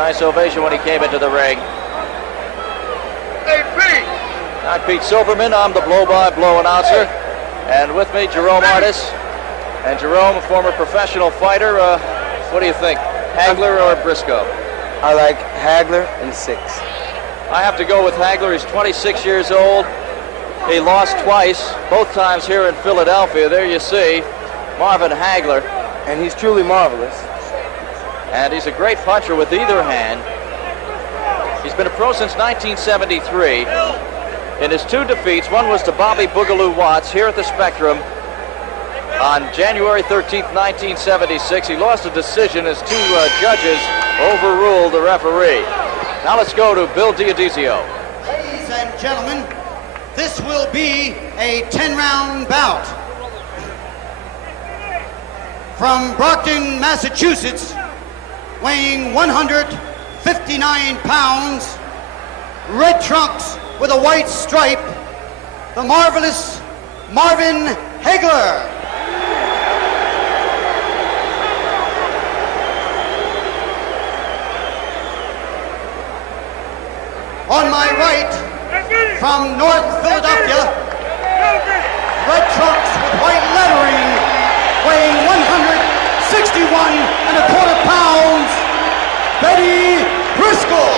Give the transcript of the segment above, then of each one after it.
nice ovation when he came into the ring. Hey, Pete! I'm Pete Silverman. I'm the blow-by-blow announcer. And with me, Jerome Artis. And Jerome, a former professional fighter. What do you think, Hagler or Briscoe? I like Hagler in 6. I have to go with Hagler. He's 26 years old. He lost twice, both times here in Philadelphia. There you see Marvin Hagler. And he's truly marvelous. And he's a great puncher with either hand. He's been a pro since 1973. In his 2 defeats, one was to Bobby Boogaloo Watts here at the Spectrum on January 13th, 1976. He lost a decision as 2 judges overruled the referee. Now let's go to Bill Diodizio. Ladies and gentlemen, this will be a 10-round bout. From Brockton, Massachusetts, weighing 159 pounds, red trunks with a white stripe, the marvelous Marvin Hagler. On my right, from North Philadelphia, red trunks with white lettering, weighing 161¼ pounds, Bennie Briscoe.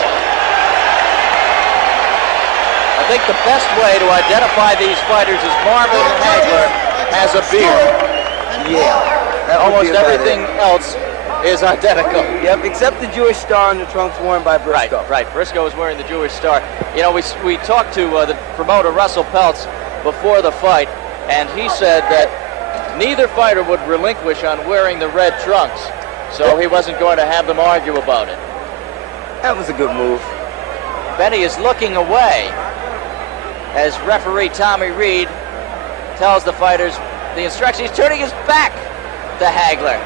I think the best way to identify these fighters is Marvin Hagler has a beard. Yeah. Almost everything else is identical. Yep, except the Jewish star in the trunks worn by Briscoe. Right. Briscoe is wearing the Jewish star. You know, we talked to the promoter, Russell Peltz, before the fight, and he said that neither fighter would relinquish on wearing the red trunks, so he wasn't going to have them argue about it. That was a good move. Bennie is looking away as referee Tommy Reed tells the fighters the instructions. He's turning his back to Hagler.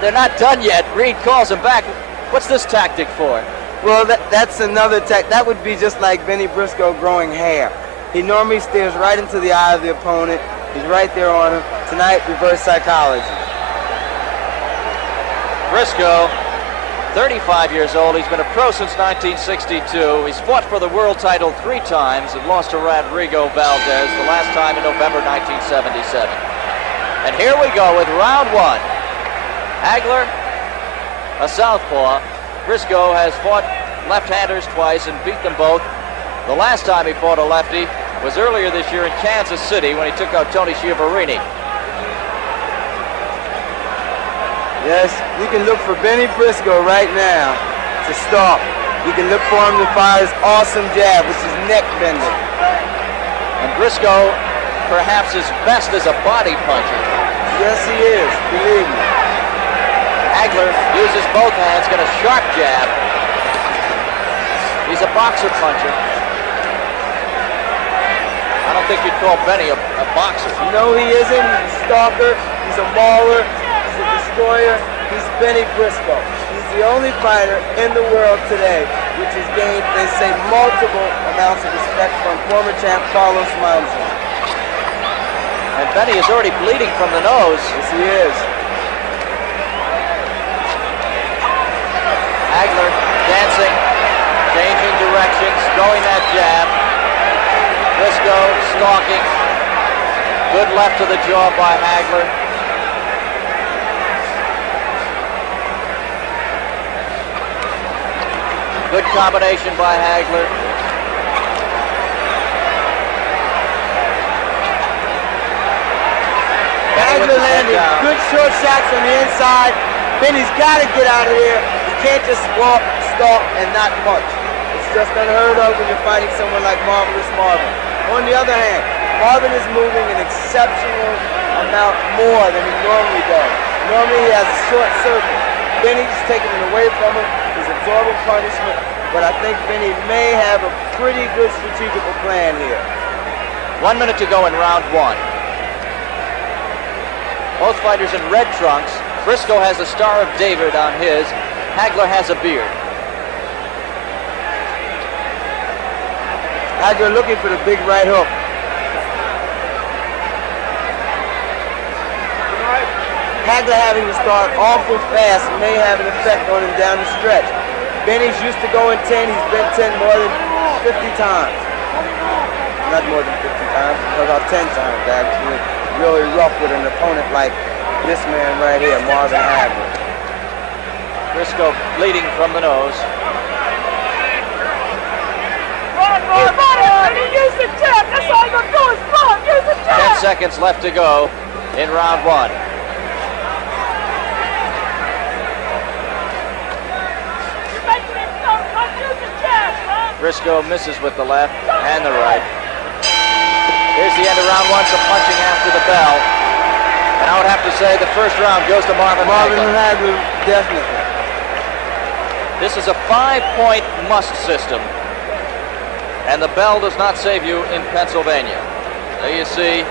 They're not done yet. Reed calls him back. What's this tactic for? Well, that's another that would be just like Bennie Briscoe growing hair. He normally stares right into the eye of the opponent. He's right there on him. Tonight, reverse psychology. Briscoe, 35 years old. He's been a pro since 1962. He's fought for the world title 3 times and lost to Rodrigo Valdez, the last time in November 1977. And here we go with round 1. Hagler, a southpaw. Briscoe has fought left-handers twice and beat them both. The last time he fought a lefty was earlier this year in Kansas City when he took out Tony Schiavone. Yes, you can look for Bennie Briscoe right now to stop. You can look for him to fire his awesome jab, which is neck bending. And Briscoe, perhaps his best as a body puncher. Yes, he is, believe me. Hagler uses both hands, got a sharp jab. He's a boxer puncher. I don't think you'd call Bennie a boxer. No, he isn't. He's a stalker. He's a mauler. He's a destroyer. He's Bennie Briscoe. He's the only fighter in the world today which has gained, they say, multiple amounts of respect from former champ Carlos Monzon. And Bennie is already bleeding from the nose. Yes, he is. Hagler dancing, changing directions, throwing that jab. Briscoe stalking. Good left to the jaw by Hagler. Good combination by Hagler. Hagler landing good short shots on the inside. Bennie's got to get out of here. You can't just walk, stalk, and not punch. It's just unheard of when you're fighting someone like Marvelous Marvin. On the other hand, Marvin is moving an exceptional amount more than he normally does. Normally he has a short circuit. Bennie's taking it away from him. He's absorbing punishment. But I think Bennie may have a pretty good strategical plan here. 1 minute to go in round 1. Both fighters in red trunks. Briscoe has the Star of David on his. Hagler has a beard. Hagler looking for the big right hook. Hagler having to start awful fast may have an effect on him down the stretch. Benny's used to going 10. He's been 10 more than 50 times. Not more than 50 times, about 10 times actually. Really rough with an opponent like this man right here, Marvin Hagler. Briscoe bleeding from the nose. Use the jab. That's all you're gonna do is run. Use the jab. 10 seconds left to go in round 1. Briscoe misses with the left and the right. Here's the end of round 1, some punching after the bell. And I would have to say the first round goes to Marvin Hagler, definitely. This is a 5-point must system. And the bell does not save you in Pennsylvania. There you see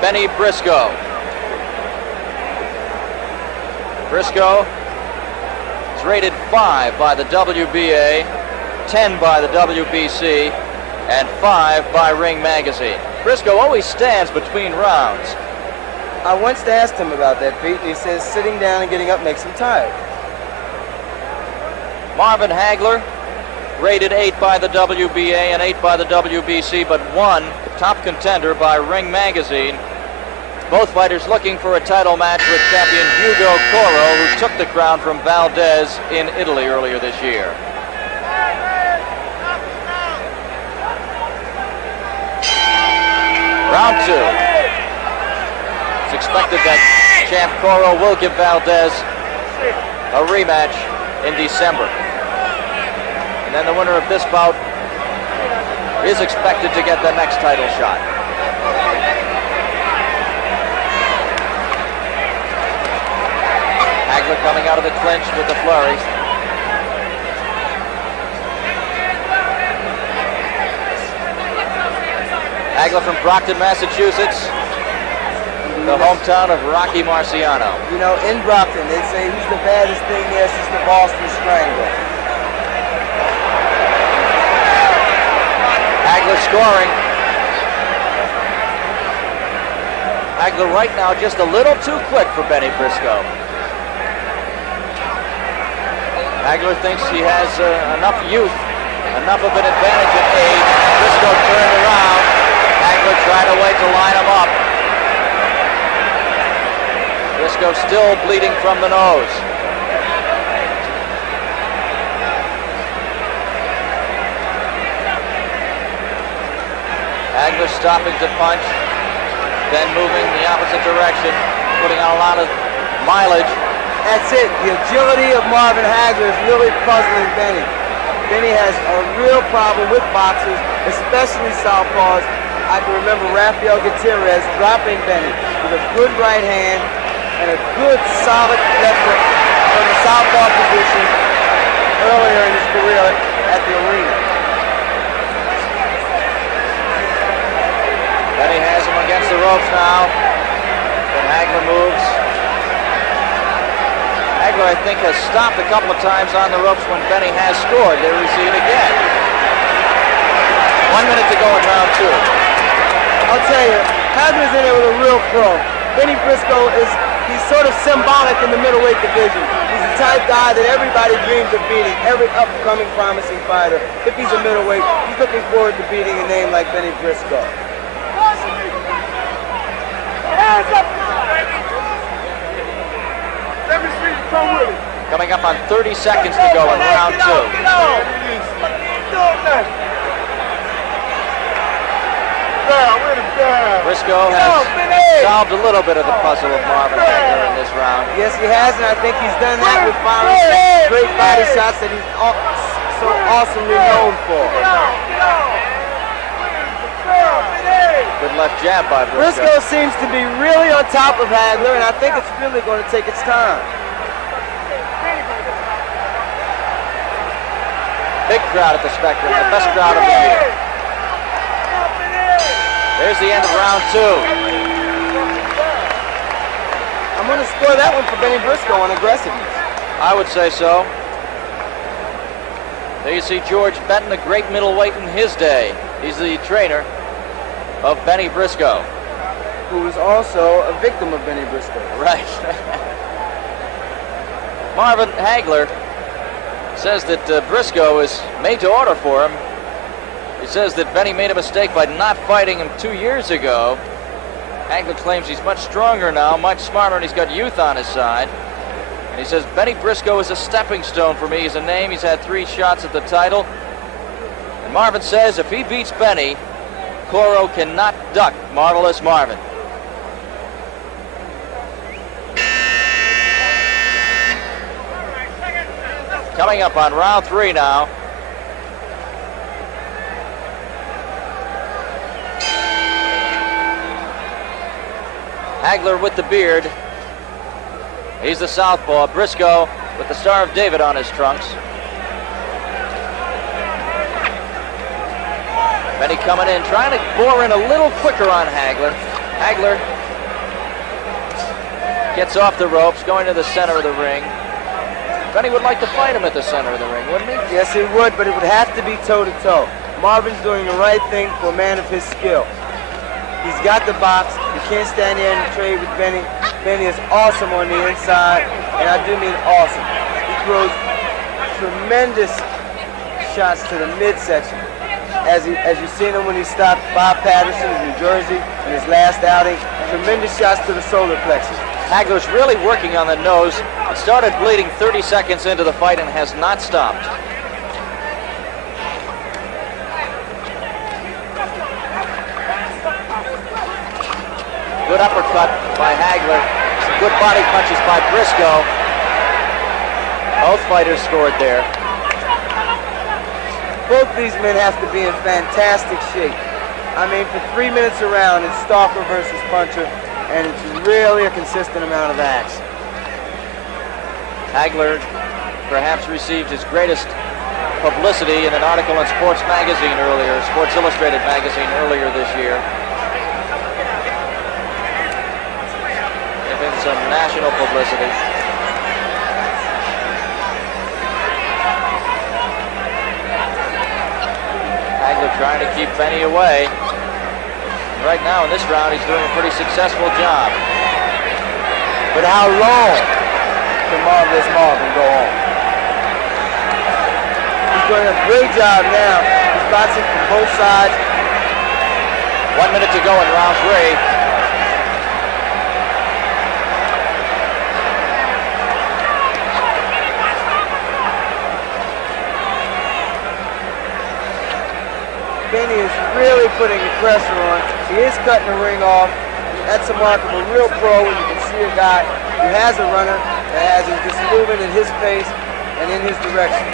Bennie Briscoe. Briscoe is rated 5 by the WBA, 10 by the WBC, and 5 by Ring Magazine. Briscoe always stands between rounds. I once asked him about that, Pete, and he says sitting down and getting up makes him tired. Marvin Hagler, rated 8 by the WBA and 8 by the WBC, but 1 top contender by Ring Magazine. Both fighters looking for a title match with champion Hugo Coro, who took the crown from Valdez in Italy earlier this year. Round 2. It's expected that champ Coro will give Valdez a rematch in December. And then the winner of this bout is expected to get the next title shot. Hagler coming out of the clinch with the flurry. Hagler from Brockton, Massachusetts, the hometown of Rocky Marciano. You know, in Brockton, they say he's the baddest thing there since the Boston Strangler. Hagler scoring. Hagler right now just a little too quick for Bennie Briscoe. Hagler thinks he has enough youth, enough of an advantage in age. Briscoe turned around. Hagler tried to wait to line him up. Briscoe still bleeding from the nose. Hagler stopping to punch, then moving the opposite direction, putting on a lot of mileage. That's it. The agility of Marvin Hagler is really puzzling Bennie. Bennie has a real problem with boxers, especially southpaws. I can remember Rafael Gutierrez dropping Bennie with a good right hand and a good solid left hook from the southpaw position earlier in his career at the arena. Bennie has him against the ropes now. Then Hagler moves. Hagler, I think, has stopped a couple of times on the ropes when Bennie has scored. There we see it again. 1 minute to go in round 2. I'll tell you, Hagler's in there with a real pro. Bennie Briscoe he's sort of symbolic in the middleweight division. He's the type guy that everybody dreams of beating, every upcoming promising fighter. If he's a middleweight, he's looking forward to beating a name like Bennie Briscoe. Hands up! Let me see you come with it. Coming up on 30 seconds to go in round 2. Get out! Briscoe has solved a little bit of the puzzle of Marvin Hagler in this round. Yes, he has, and I think he's done that with firing great body shots that he's so awesomely known for. Good left jab by Briscoe. Briscoe seems to be really on top of Hagler, and I think it's really going to take its time. Big crowd at the Spectrum, the best crowd of the year. There's the end of round 2. I'm going to score that one for Bennie Briscoe on aggressiveness. I would say so. There you see George Benton, a great middleweight in his day. He's the trainer of Bennie Briscoe. Who was also a victim of Bennie Briscoe. Right. Marvin Hagler Says that Briscoe is made to order for him. He says that Bennie made a mistake by not fighting him 2 years ago. Hagler claims he's much stronger now, much smarter, and he's got youth on his side. And he says Bennie Briscoe is a stepping stone for me. He's a name. He's had 3 shots at the title. And Marvin says if he beats Bennie, Coro cannot duck Marvelous Marvin. Coming up on round 3 now. Hagler with the beard. He's the southpaw. Briscoe with the Star of David on his trunks. Bennie coming in, trying to bore in a little quicker on Hagler. Hagler gets off the ropes, going to the center of the ring. Bennie would like to fight him at the center of the ring, wouldn't he? Yes, he would, but it would have to be toe-to-toe. Marvin's doing the right thing for a man of his skill. He's got the box. You can't stand there and trade with Bennie. Bennie is awesome on the inside, and I do mean awesome. He throws tremendous shots to the midsection. As you've seen him when he stopped Bob Patterson in New Jersey in his last outing, tremendous shots to the solar plexus. Hagler's really working on the nose. It started bleeding 30 seconds into the fight and has not stopped. Good uppercut by Hagler. Some good body punches by Briscoe. Both fighters scored there. Both these men have to be in fantastic shape. I mean, for 3 minutes around, it's Stalker versus Puncher, and it's really a consistent amount of acts. Hagler perhaps received his greatest publicity in an article in Sports Magazine earlier, Sports Illustrated magazine earlier this year. Gave him some national publicity. Hagler trying to keep Bennie away. And right now in this round, he's doing a pretty successful job. But how long can Marvelous Marvin go on? He's doing a great job now. He's boxing from both sides. 1 minute to go in round 3. Bennie is really putting the pressure on. He is cutting the ring off. That's a mark of a real pro when you can see a guy who has a runner that has just moving in his face and in his direction.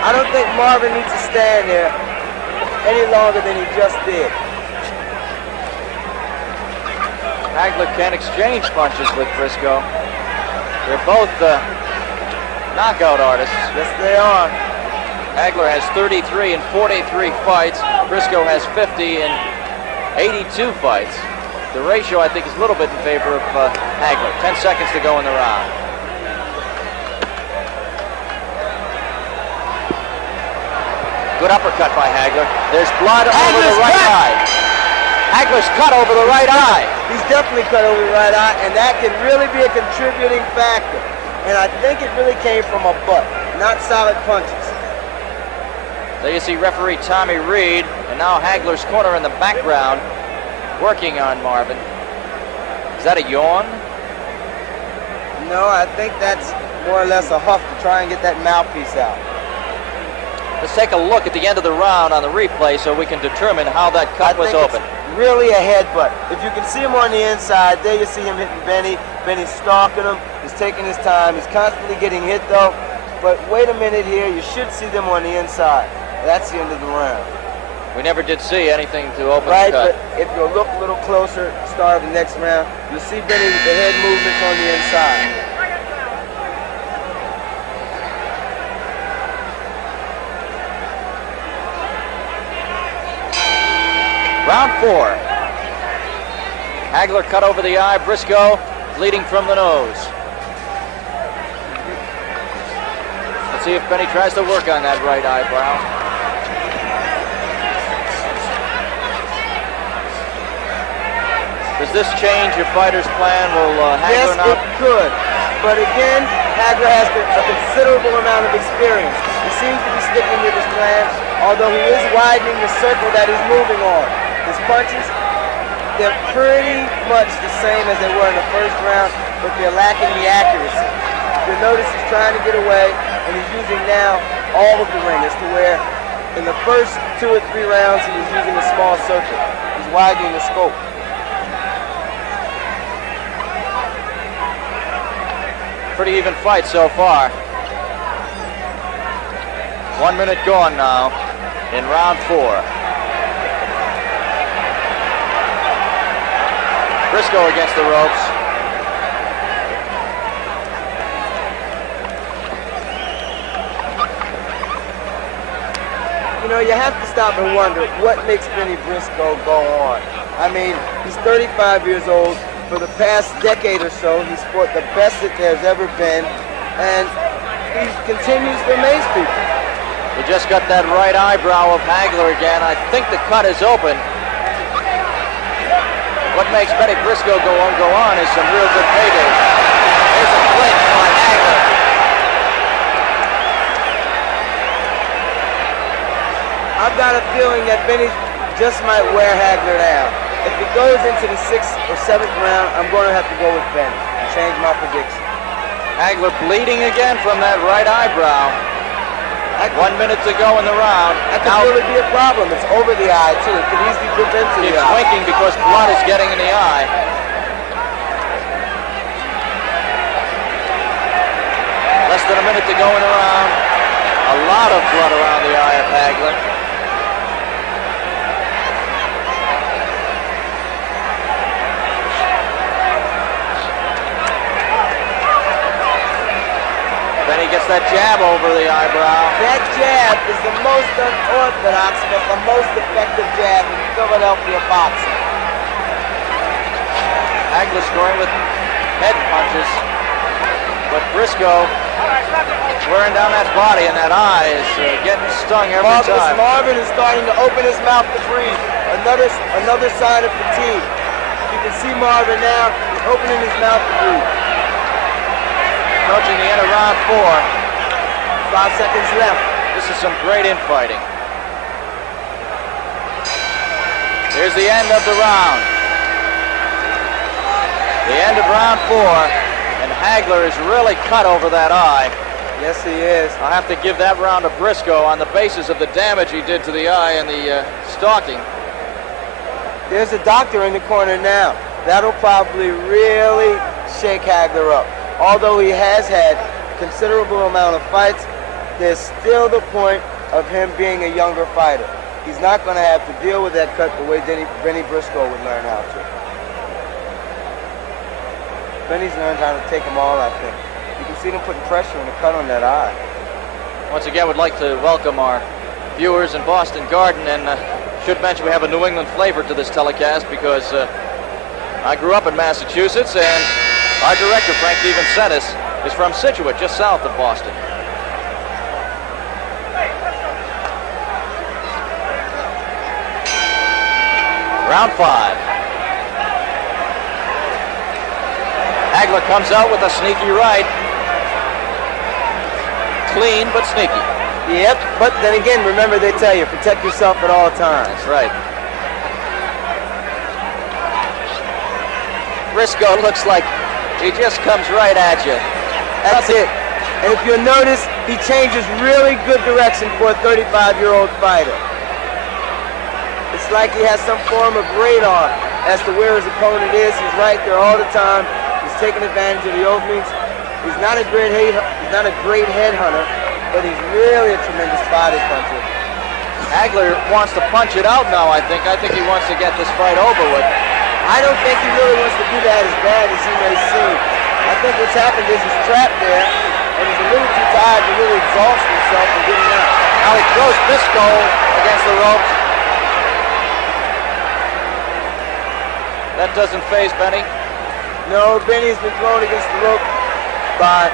I don't think Marvin needs to stand there any longer than he just did. Hagler can exchange punches with Briscoe. They're both knockout artists. Yes, they are. Hagler has 33 in 43 fights. Briscoe has 50 in 82 fights. The ratio, I think, is a little bit in favor of Hagler. 10 seconds to go in the round. Good uppercut by Hagler. There's blood over the right eye. Hagler's cut over the right eye. He's definitely cut over the right eye, and that can really be a contributing factor. And I think it really came from a butt, not solid punches. There you see referee Tommy Reed, and now Hagler's corner in the background, working on Marvin. Is that a yawn? No, I think that's more or less a huff to try and get that mouthpiece out. Let's take a look at the end of the round on the replay so we can determine how that cut was open. Really a headbutt. If you can see him on the inside, there you see him hitting Bennie. Bennie's stalking him. He's taking his time. He's constantly getting hit, though. But wait a minute here. You should see them on the inside. That's the end of the round. We never did see anything to open right, the cut. But if you look a little closer, start of the next round, you'll see Bennie with the head movements on the inside. Round 4. Hagler cut over the eye. Briscoe bleeding from the nose. Let's see if Bennie tries to work on that right eyebrow. Does this change your fighter's plan? Will Hagler yes, not? It could. But again, Hagler has a considerable amount of experience. He seems to be sticking with his plan, although he is widening the circle that he's moving on. His punches, they're pretty much the same as they were in the first round, but they're lacking the accuracy. You'll notice he's trying to get away, and he's using now all of the ring, as to where in the first 2 or 3 rounds he was using a small circle. He's widening the scope. Pretty even fight so far. 1 minute gone now in round 4. Briscoe against the ropes. You know, you have to stop and wonder what makes Bennie Briscoe go on. I mean, he's 35 years old. For the past decade or so, he's fought the best that there's ever been, and he continues to amaze people. He just got that right eyebrow of Hagler again. I think the cut is open. What makes Bennie Briscoe go on is some real good paydays. There's a clinch by Hagler. I've got a feeling that Bennie just might wear Hagler down. If it goes into the 6th or 7th round, I'm going to have to go with Bennie and change my prediction. Hagler bleeding again from that right eyebrow. 1 minute to go in the round. That could really be a problem. It's over the eye, too. It could easily drip into the eye. He's winking because blood is getting in the eye. Less than a minute to go in the round. A lot of blood around the eye of Hagler. Then he gets that jab over the eyebrow. That jab is the most unorthodox but the most effective jab in Philadelphia boxing. Hagler scoring with head punches. But Briscoe wearing down that body, and that eye is getting stung every time. Marvin is starting to open his mouth to breathe. Another sign of fatigue. You can see Marvin now. He's opening his mouth to breathe. Approaching the end of round 4. 5 seconds left. This is some great infighting. Here's the end of the round. The end of round 4, and Hagler is really cut over that eye. Yes, he is. I'll have to give that round to Briscoe on the basis of the damage he did to the eye and the stalking. There's a doctor in the corner now. That'll probably really shake Hagler up. Although he has had considerable amount of fights, there's still the point of him being a younger fighter. He's not going to have to deal with that cut the way Bennie Briscoe would learn how to. Bennie's learned how to take them all, I think. You can see them putting pressure on the cut on that eye. Once again, would like to welcome our viewers in Boston Garden, and should mention we have a New England flavor to this telecast because I grew up in Massachusetts, and our director, Frank DeVincentis, is from Situate, just south of Boston. Round 5. Hagler comes out with a sneaky right. Clean, but sneaky. Yep, but then again, remember they tell you, protect yourself at all times. That's right. Briscoe looks like he just comes right at you. That's it. And if you'll notice, he changes really good direction for a 35-year-old fighter. It's like he has some form of radar as to where his opponent is. He's right there all the time. He's taking advantage of the openings. He's not a great head hunter, but he's really a tremendous body puncher. Hagler wants to punch it out now, I think. I think he wants to get this fight over with. I don't think he really wants to do that as bad as he may seem. I think what's happened is he's trapped there, and he's a little too tired to really exhaust himself and getting out. Now he throws Briscoe against the ropes. That doesn't faze Bennie. No, Bennie's been thrown against the rope by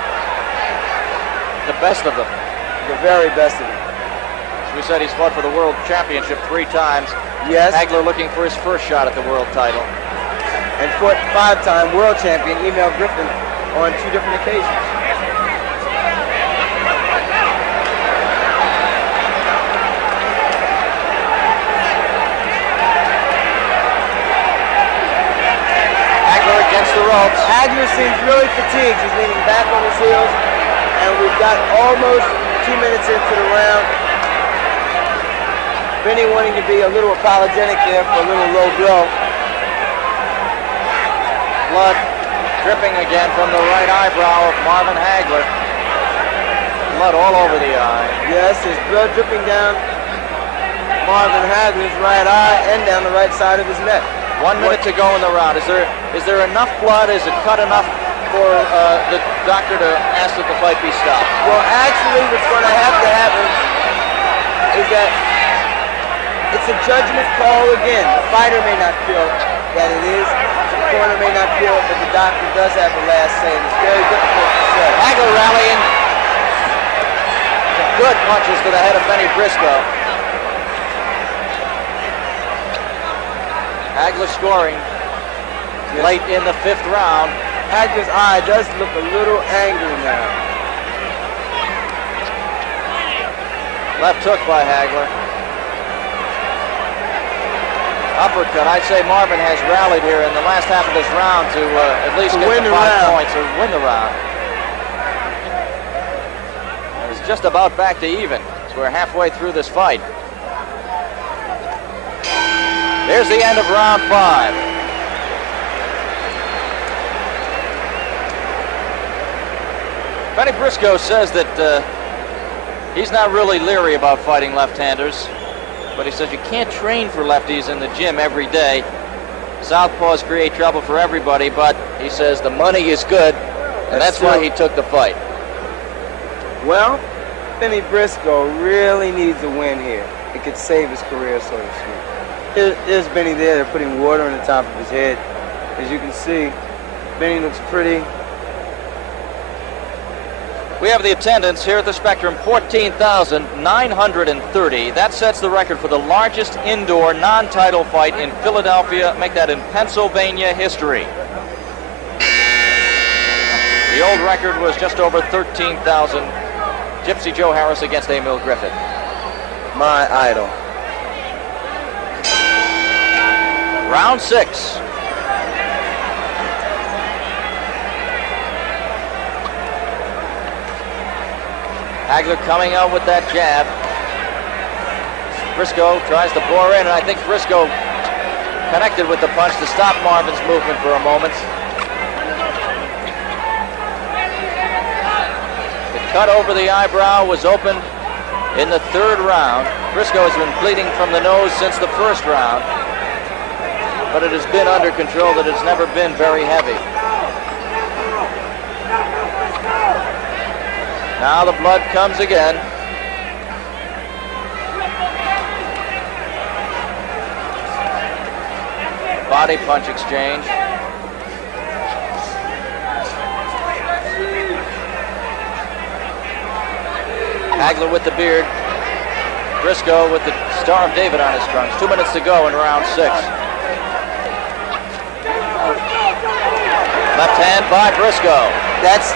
the best of them. The very best of them. As we said, he's fought for the World Championship 3 times. Yes. Hagler looking for his first shot at the world title. And fought 5-time world champion Emil Griffin on 2 different occasions. Hagler seems really fatigued. He's leaning back on his heels, and we've got almost 2 minutes into the round. Bennie wanting to be a little apologetic there for a little low blow. Blood dripping again from the right eyebrow of Marvin Hagler. Blood all over the eye. Yes, there's blood dripping down Marvin Hagler's right eye and down the right side of his neck. 1 minute to go in the round. Is there enough blood? Is it cut enough for the doctor to ask that the fight be stopped? Well, actually, what's going to have to happen is that it's a judgment call again. The fighter may not feel that it is. The corner may not feel it, but the doctor does have the last say, and it's very difficult to say. Hagler rallying. Some good punches to the head of Bennie Briscoe. Hagler scoring late in the 5th round. Hagler's eye does look a little angry now. Left hook by Hagler. Uppercut. I'd say Marvin has rallied here in the last half of this round to at least get the 5 points or win the round. And it's just about back to even. So we're halfway through this fight. Here's the end of round 5. Bennie Briscoe says that he's not really leery about fighting left-handers, but he says you can't train for lefties in the gym every day. Southpaws create trouble for everybody, but he says the money is good, and that's why he took the fight. Well, Bennie Briscoe really needs a win here. It could save his career, so to speak. There's Bennie there. They're putting water on the top of his head. As you can see, Bennie looks pretty. We have the attendance here at the Spectrum, 14,930. That sets the record for the largest indoor non-title fight in Philadelphia. Make that in Pennsylvania history. The old record was just over 13,000. Gypsy Joe Harris against Emil Griffith. My idol. Round 6. Hagler coming out with that jab. Briscoe tries to bore in, and I think Briscoe connected with the punch to stop Marvin's movement for a moment. The cut over the eyebrow was opened in the 3rd round. Briscoe has been bleeding from the nose since the 1st round, but it has been under control. That it's never been very heavy. Now the blood comes again. Body punch exchange. Hagler with the beard. Briscoe with the Star of David on his trunks. 2 minutes to go in round 6. Left hand by Briscoe. That's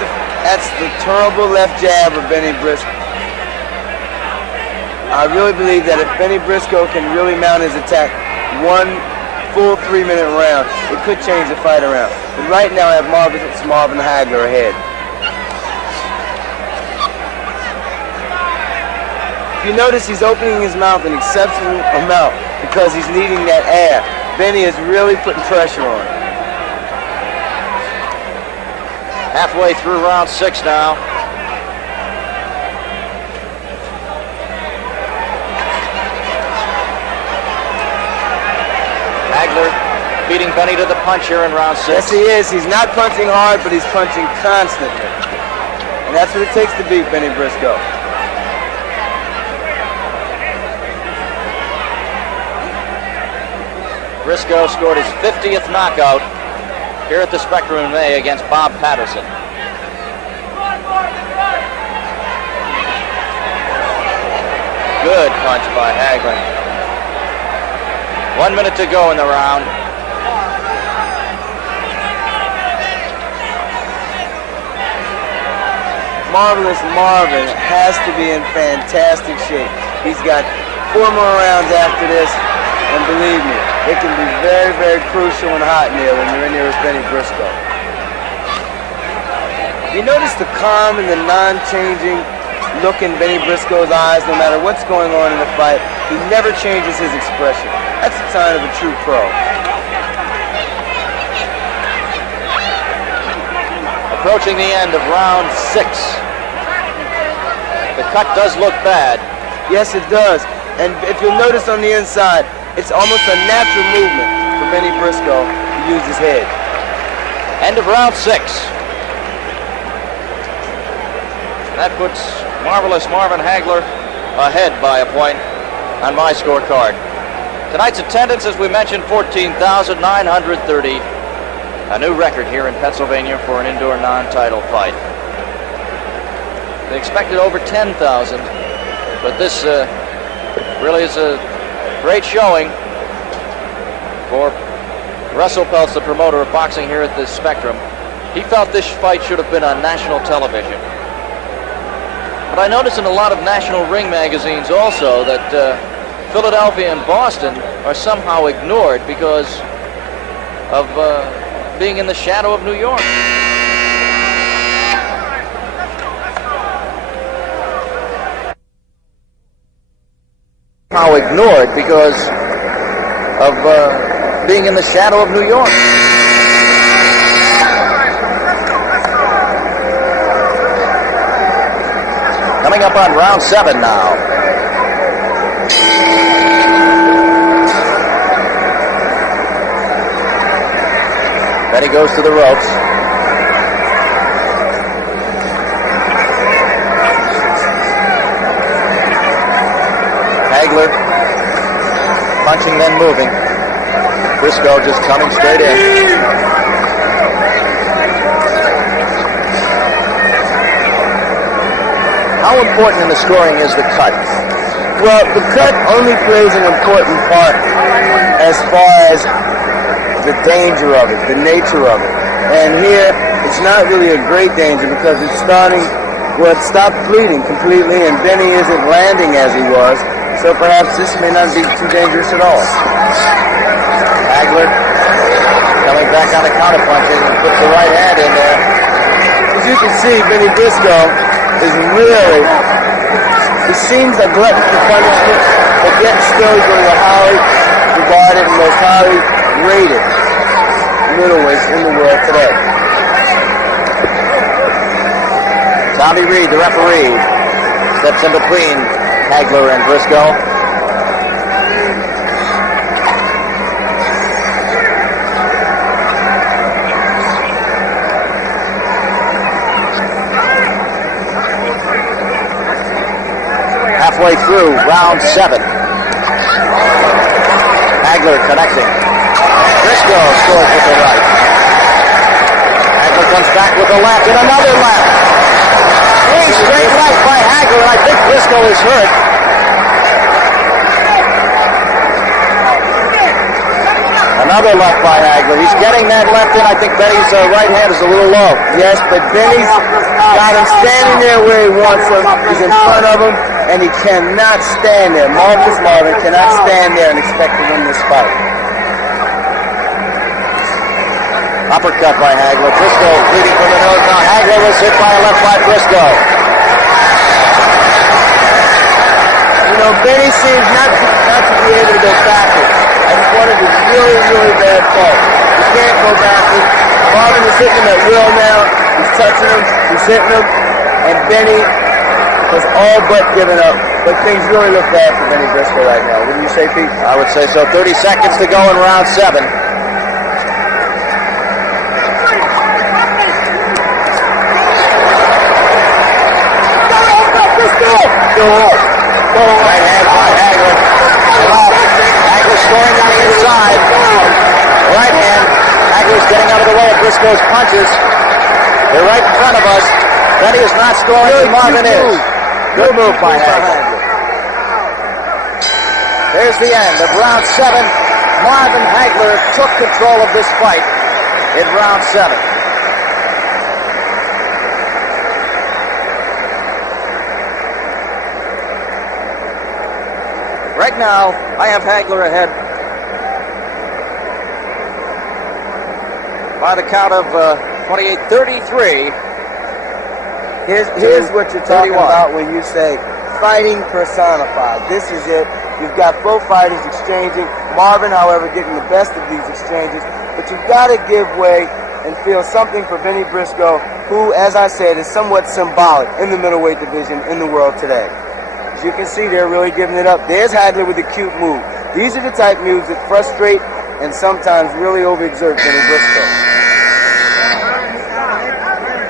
the terrible left jab of Bennie Briscoe. I really believe that if Bennie Briscoe can really mount his attack one full 3-minute round, it could change the fight around. But right now I have Marvin Hagler ahead. If you notice, he's opening his mouth an exceptional amount because he's needing that air. Bennie is really putting pressure on him. Halfway through round 6 now. Hagler beating Bennie to the punch here in round 6. Yes, he is. He's not punching hard, but he's punching constantly. And that's what it takes to beat Bennie Briscoe. Briscoe scored his 50th knockout here at the Spectrum in May against Bob Patterson. Good punch by Hagler. 1 minute to go in the round. Marvelous Marvin has to be in fantastic shape. He's got 4 more rounds after this, and believe me, it can be very, very crucial and hot in there when you're in there with Bennie Briscoe. You notice the calm and the non-changing look in Bennie Briscoe's eyes no matter what's going on in the fight. He never changes his expression. That's a sign of a true pro. Approaching the end of round 6. The cut does look bad. Yes, it does. And if you'll notice on the inside, it's almost a natural movement for Bennie Briscoe to use his head. End of round 6. That puts marvelous Marvin Hagler ahead by a point on my scorecard. Tonight's attendance, as we mentioned, 14,930. A new record here in Pennsylvania for an indoor non-title fight. They expected over 10,000, but this really is a great showing for Russell Peltz, the promoter of boxing here at the Spectrum. He felt this fight should have been on national television. But I noticed in a lot of national ring magazines also that Philadelphia and Boston are somehow ignored because of being in the shadow of New York. Somehow ignored because of being in the shadow of New York. Coming up on round 7 now. Bennie goes to the ropes. Hagler punching, then moving. Briscoe just coming straight in. How important in the scoring is the cut? Well, the cut only plays an important part as far as the danger of it, the nature of it. And here, it's not really a great danger because it's starting, well, it stopped bleeding completely and Bennie isn't landing as he was. So perhaps this may not be too dangerous at all. Hagler coming back on the counter punches and puts the right hand in there. As you can see, Bennie Briscoe is really, he seems a glutton for punishment, but yet still he's one of the highly regarded and most highly rated middleweights in the world today. Tommy Reed, the referee, steps in between Hagler and Briscoe. Halfway through round 7. Hagler connecting. Briscoe scores with the right. Hagler comes back with a left and another left. 3 straight left by Hagler, and I think Briscoe is hurt. Another left by Hagler. He's getting that left in. I think Bennie's right hand is a little low. Yes, but Bennie's got him standing there where he wants him. He's in front of him, and he cannot stand there. Marvelous Marvin cannot stand there and expect to win this fight. Uppercut by Hagler. Briscoe bleeding from the nose. Now Hagler was hit by a left by Briscoe. You know, Bennie seems not to be able to go backwards. That's one of his really, really bad faults. He can't go backwards. Marvin is hitting him at will now. He's touching him. He's hitting him. And Bennie has all but given up. But things really look bad for Bennie Briscoe right now. Wouldn't you say, Pete? I would say so. 30 seconds to go in round 7. Right hand by Hagler. Hagler scoring on the inside. Right hand. Hagler's getting out of the way of Briscoe's punches. They're right in front of us. Bennie is not scoring, and Marvin is. Good move by Hagler. There's the end of round 7. Marvin Hagler took control of this fight in round 7. Right now, I have Hagler ahead by the count of 28-33 Here's what you're talking about when you say fighting personified. This is it. You've got both fighters exchanging. Marvin, however, getting the best of these exchanges. But you've got to give way and feel something for Bennie Briscoe, who, as I said, is somewhat symbolic in the middleweight division in the world today. As you can see, they're really giving it up. There's Hagler with a cute move. These are the type moves that frustrate and sometimes really overexert Bennie Briscoe.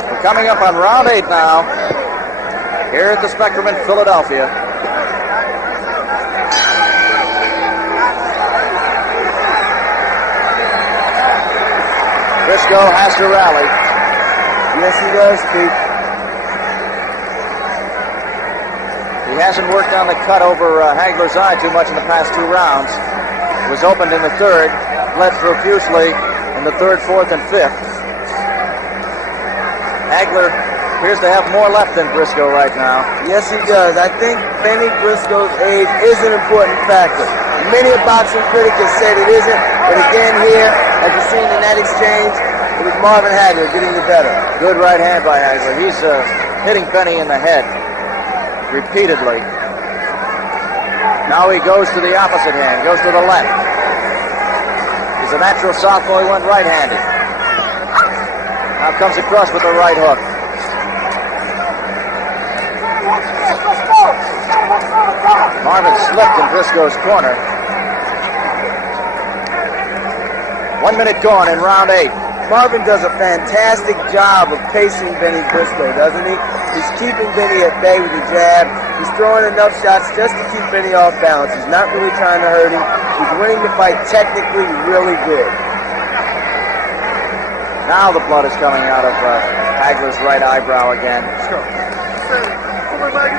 We're coming up on round 8 now, here at the Spectrum in Philadelphia. Briscoe has to rally. Yes, he does, Pete. He hasn't worked on the cut over Hagler's eye too much in the past 2 rounds. It was opened in the 3rd, bled profusely in the 3rd, 4th, and 5th. Hagler appears to have more left than Briscoe right now. Yes, he does. I think Bennie Briscoe's age is an important factor. Many a boxing critic has said it isn't, but again here, as you've seen in that exchange, it was Marvin Hagler getting the better. Good right hand by Hagler. He's hitting Bennie in the head repeatedly. Now he goes to the opposite hand, goes to the left. He's a natural southpaw, he went right-handed. Now comes across with the right hook. Marvin slipped in Briscoe's corner. 1 minute gone in round 8. Marvin does a fantastic job of pacing Bennie Briscoe, doesn't he? He's keeping Bennie at bay with the jab. He's throwing enough shots just to keep Bennie off balance. He's not really trying to hurt him. He's winning the fight technically really good. Now the blood is coming out of Hagler's right eyebrow again.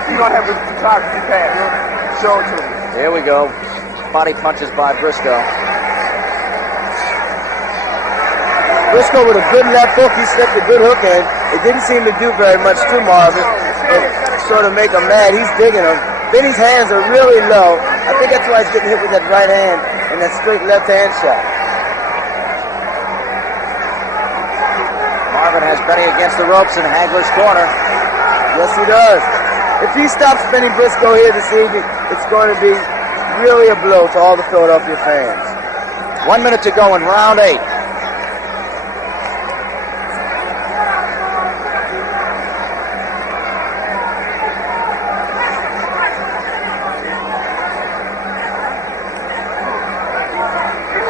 You don't have the photography pad. Show it to me. Here we go. Body punches by Briscoe. Briscoe with a good left hook. He slipped a good hook in. It didn't seem to do very much to Marvin. It sort of make him mad. He's digging him. Bennie's hands are really low. I think that's why he's getting hit with that right hand and that straight left hand shot. Marvin has Bennie against the ropes in Hagler's corner. Yes, he does. If he stops Bennie Briscoe here this evening, it's going to be really a blow to all the Philadelphia fans. 1 minute to go in round 8.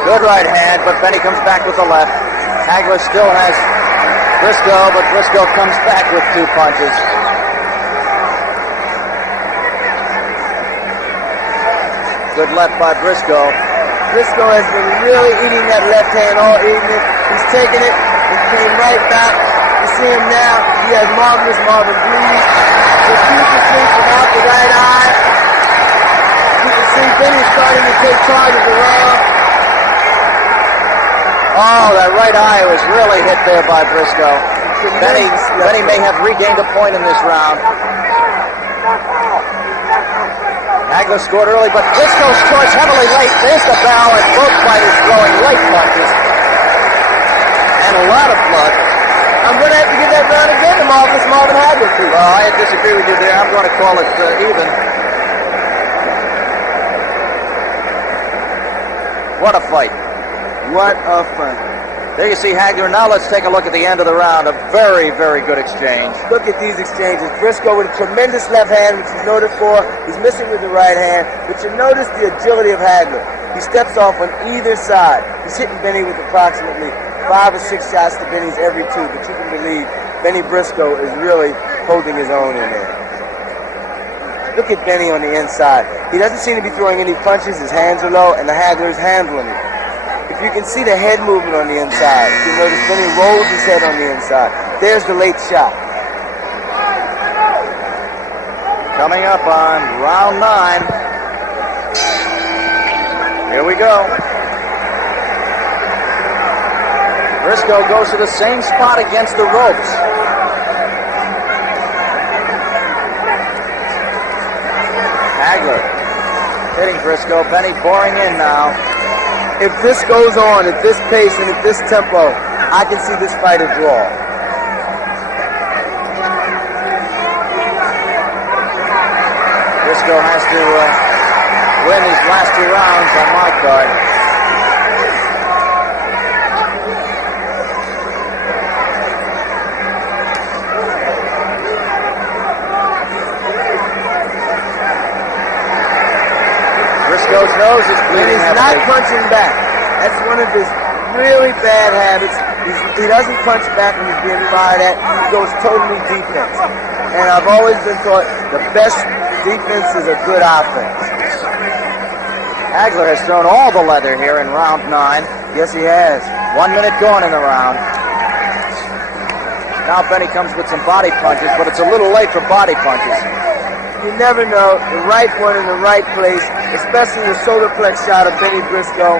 Good right hand, but Bennie comes back with the left. Hagler still has Briscoe, but Briscoe comes back with 2 punches. Good left by Briscoe. Briscoe has been really eating that left hand all evening. He's taking it and came right back. You see him now. He has Marvin bleed. Profusely from out the right eye. You can see Bennie starting to take charges around. Oh, that right eye was really hit there by Briscoe. Bennie may have regained a point in this round. Hagler scored early, but Briscoe scores heavily late. There's the bell, and both fighters throwing late punches. And a lot of blood. I'm going to have to give that round again to Marvin Hagler, too. Well, I disagree with you there. I'm going to call it even. What a fight. What a fight. There you see Hagler. Now let's take a look at the end of the round. A very, very good exchange. Look at these exchanges. Briscoe with a tremendous left hand, which he's noted for. He's missing with the right hand. But you notice the agility of Hagler. He steps off on either side. He's hitting Bennie with approximately 5 or 6 shots to Bennie's every 2. But you can believe Bennie Briscoe is really holding his own in there. Look at Bennie on the inside. He doesn't seem to be throwing any punches. His hands are low, and the Hagler's handling it. You can see the head movement on the inside. You notice Bennie rolls his head on the inside. There's the late shot. Coming up on round 9. Here we go. Briscoe goes to the same spot against the ropes. Hagler hitting Briscoe. Bennie boring in now. If this goes on at this pace and at this tempo, I can see this fight a draw. Briscoe has to win these last 2 rounds on my card. Briscoe's nose is bleeding. He's not punching back. That's one of his really bad habits. He doesn't punch back when he's being fired at. He goes totally defense. And I've always been taught the best defense is a good offense. Hagler has thrown all the leather here in round 9. Yes, he has. 1 minute gone in the round. Now Bennie comes with some body punches, but it's a little late for body punches. You never know. The right one in the right place, especially the solar plex shot of Bennie Briscoe,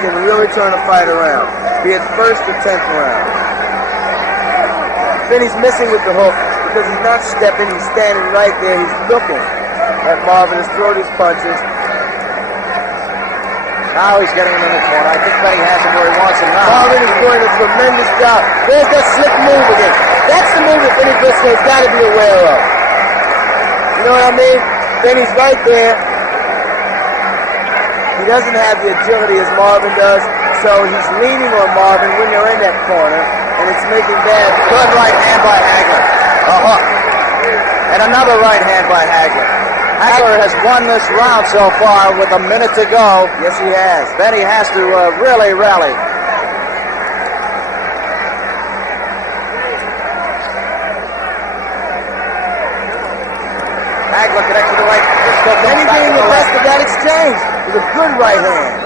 can really turn a fight around, be it first or 10th round. Bennie's missing with the hook because he's not stepping, he's standing right there, he's looking at Marvin to throw these punches. Now he's getting him in the corner. I think Bennie has him where he wants him now. Marvin is doing a tremendous job. There's that slick move again. That's the move that Bennie Briscoe's got to be aware of. You know what I mean? Bennie's right there. He doesn't have the agility as Marvin does, so he's leaning on Marvin when they're in that corner, and it's making bad. Good right hand by Hagler. A hook. And another right hand by Hagler. Hagler has won this round so far with a minute to go. Yes, he has. Bennie has to really rally. Hagler connects with the right. Bennie getting the best of that exchange with a good right hand.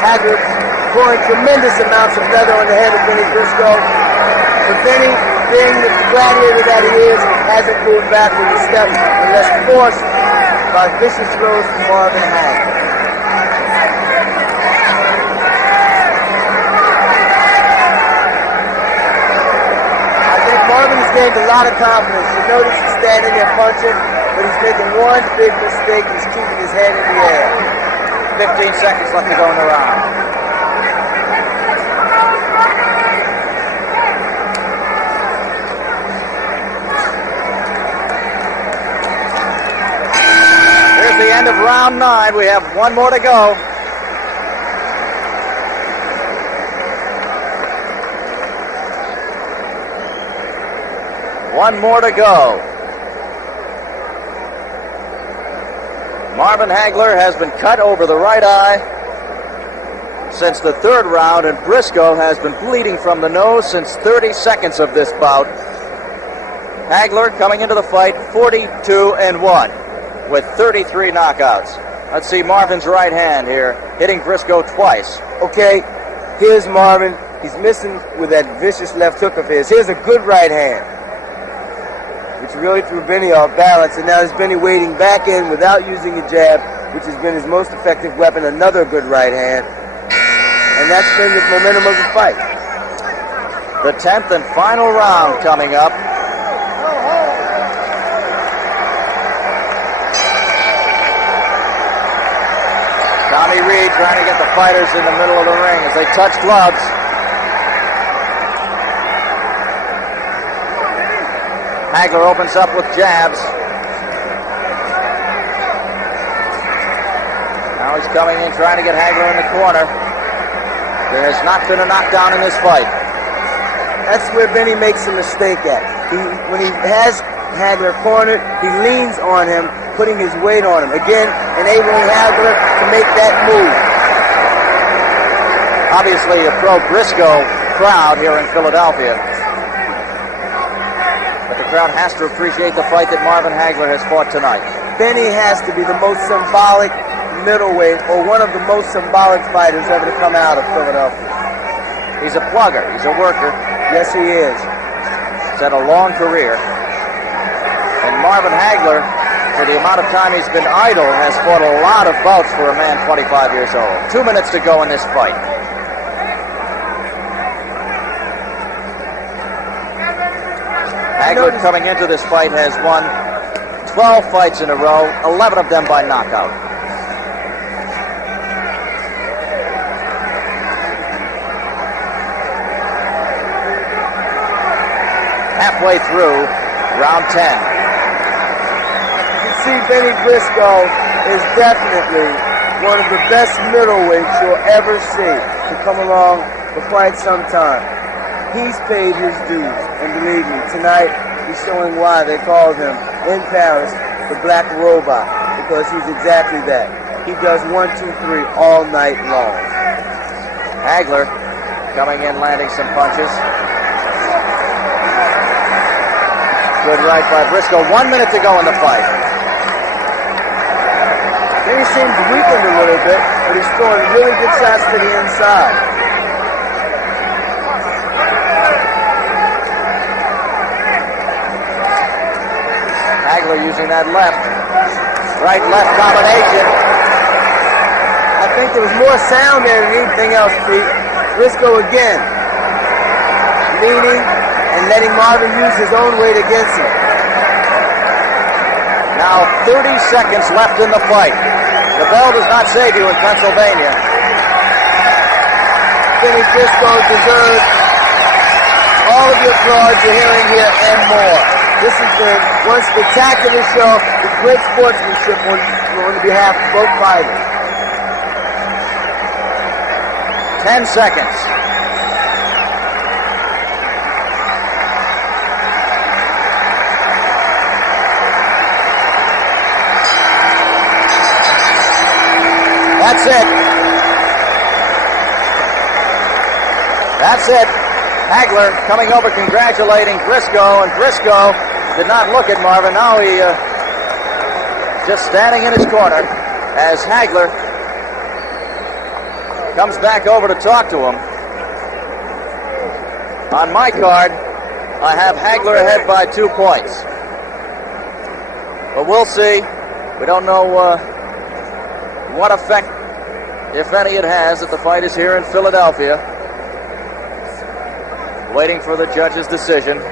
Hagler pouring tremendous amounts of leather on the head of Bennie Briscoe. But Bennie, being the gladiator that he is, hasn't moved back with a step unless forced by vicious throws from Marvin Hagler. I think Marvin's gained a lot of confidence. You notice he's standing there punching, but he's making one big mistake. He's keeping his head in the air. 15 seconds left to go in the round. Here's the end of round 9. We have 1 more to go. One more to go. Marvin Hagler has been cut over the right eye since the 3rd round, and Briscoe has been bleeding from the nose since 30 seconds of this bout. Hagler coming into the fight 42-1 with 33 knockouts. Let's see Marvin's right hand here, hitting Briscoe twice. Okay, here's Marvin. He's missing with that vicious left hook of his. Here's a good right hand, which really threw Bennie off balance, and now there's Bennie wading back in without using a jab, which has been his most effective weapon, another good right hand. And that's been the momentum of the fight. The 10th and final round coming up. Tommy Reed trying to get the fighters in the middle of the ring as they touch gloves. Hagler opens up with jabs. Now he's coming in trying to get Hagler in the corner. There has not been a knockdown in this fight. That's where Bennie makes a mistake at. When he has Hagler cornered, he leans on him, putting his weight on him. Again, enabling Hagler to make that move. Obviously a pro-Briscoe crowd here in Philadelphia. But the crowd has to appreciate the fight that Marvin Hagler has fought tonight. Bennie has to be the most symbolic middleweight, or one of the most symbolic fighters ever to come out of Philadelphia. He's a plugger. He's a worker. Yes, he is. He's had a long career. And Marvin Hagler, for the amount of time he's been idle, has fought a lot of bouts for a man 25 years old. 2 minutes to go in this fight. Hagler coming into this fight has won 12 fights in a row, 11 of them by knockout. Halfway through round 10. see, Bennie Briscoe is definitely one of the best middleweights you'll ever see to come along for quite some time. He's paid his dues, and believe me, tonight he's showing why they called him in Paris the Black Robot, because he's exactly that. He does 1, 2, 3 all night long. Hagler coming in, landing some punches. Good right by Briscoe. 1 minute to go in the fight. He seems weakened a little bit, but he's throwing really good shots to the inside. Hagler using that left. Right-left combination. I think there was more sound there than anything else, Pete. Briscoe again, leaning and letting Marvin use his own weight against him. Now 30 seconds left in the fight. The bell does not save you in Pennsylvania. Bennie Briscoe deserves all of the applause you're hearing here and more. This has been one spectacular show with great sportsmanship on behalf of both fighters. 10 seconds. That's it. That's it. Hagler coming over congratulating Briscoe, and Briscoe did not look at Marvin. Now he just standing in his corner as Hagler comes back over to talk to him. On my card, I have Hagler ahead by 2 points. But we'll see. We don't know what effect, if any, it has that the fight is here in Philadelphia. Waiting for the judge's decision.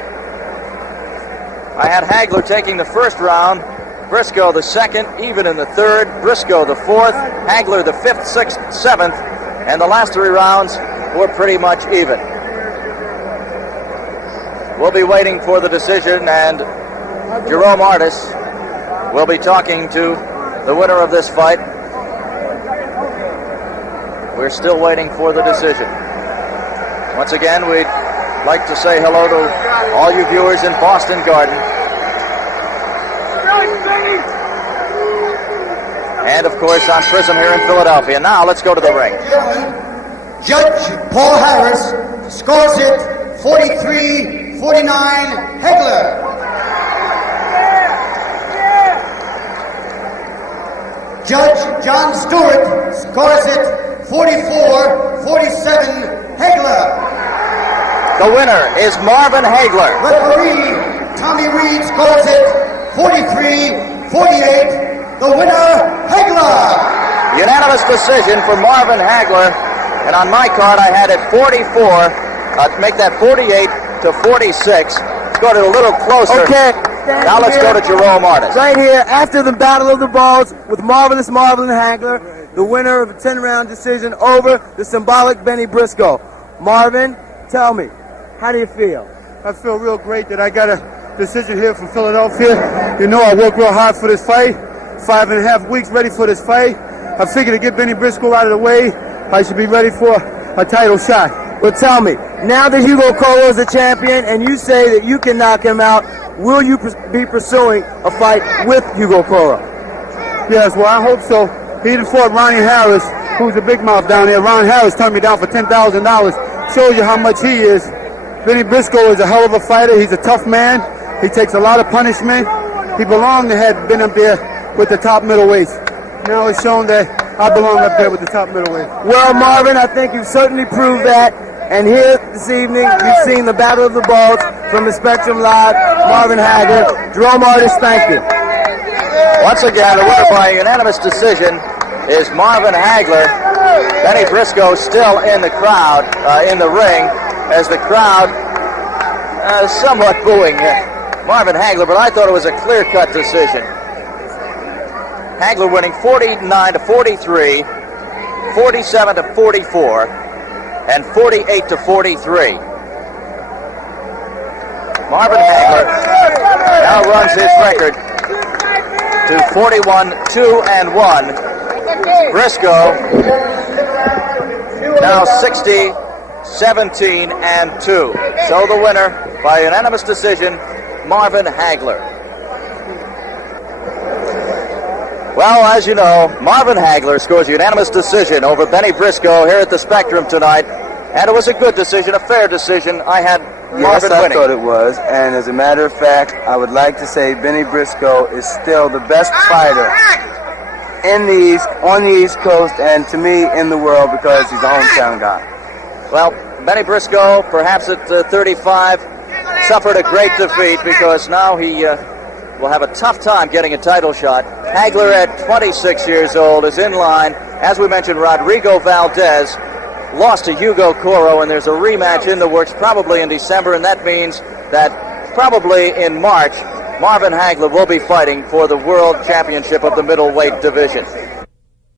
I had Hagler taking the first round, Briscoe the second, even in the third, Briscoe the fourth, Hagler the fifth, sixth, seventh, and the last 3 rounds were pretty much even. We'll be waiting for the decision, and Jerome Artis will be talking to the winner of this fight. We're still waiting for the decision. Once again, we'd like to say hello to all you viewers in Boston Garden. And, of course, on Prism here in Philadelphia. Now, let's go to the ring. Judge Paul Harris scores it 43-49 Hagler. Judge John Stewart scores it 44-47 Hagler. The winner is Marvin Hagler. Referee Tommy Reed scores it 43-48. The winner, Hagler. Unanimous decision for Marvin Hagler. And on my card, I had it 44. Make that 48-46. Let's go to a little closer. Okay. Now let's go to Jerome Artis. Right here, after the Battle of the Balls with Marvin Hagler, the winner of a 10-round decision over the symbolic Bennie Briscoe. Marvin, tell me, how do you feel? I feel real great that I got a decision here from Philadelphia. You know, I worked real hard for this fight. 5.5 weeks ready for this fight. I figured to get Bennie Briscoe out of the way, I should be ready for a title shot. Well, tell me, now that Hugo Coro is the champion and you say that you can knock him out, will you be pursuing a fight with Hugo Coro? Yes, well, I hope so. He even fought Ronnie Harris, who's a big mouth down there. Ron Harris turned me down for $10,000. Shows you how much he is. Bennie Briscoe is a hell of a fighter. He's a tough man. He takes a lot of punishment. He belonged to have been up there with the top middleweights. Now it's shown that I belong up there with the top middleweight. Well, Marvin, I think you've certainly proved that. And here this evening, you've seen the Battle of the Balls from the Spectrum Live. Marvin Hagler, Jerome Artis, thank you. Once again, the winner by unanimous decision is Marvin Hagler. Bennie Briscoe still in the crowd, in the ring, as the crowd somewhat booing Marvin Hagler, but I thought it was a clear-cut decision. Hagler winning 49-43, 47-44, and 48-43. Marvin Hagler now runs his record to 41-2-1. Briscoe now 60-17-2. So the winner by unanimous decision, Marvin Hagler. Well, as you know, Marvin Hagler scores a unanimous decision over Bennie Briscoe here at the Spectrum tonight. And it was a good decision, a fair decision. I had Marvin I winning. thought it was. And as a matter of fact, I would like to say Bennie Briscoe is still the best fighter on the East Coast, and to me, in the world, because he's a hometown guy. Well, Bennie Briscoe, perhaps at 35, suffered a great defeat because now he will have a tough time getting a title shot. Hagler at 26 years old is in line. As we mentioned, Rodrigo Valdez lost to Hugo Coro, and there's a rematch in the works probably in December, and that means that probably in March, Marvin Hagler will be fighting for the World Championship of the middleweight division.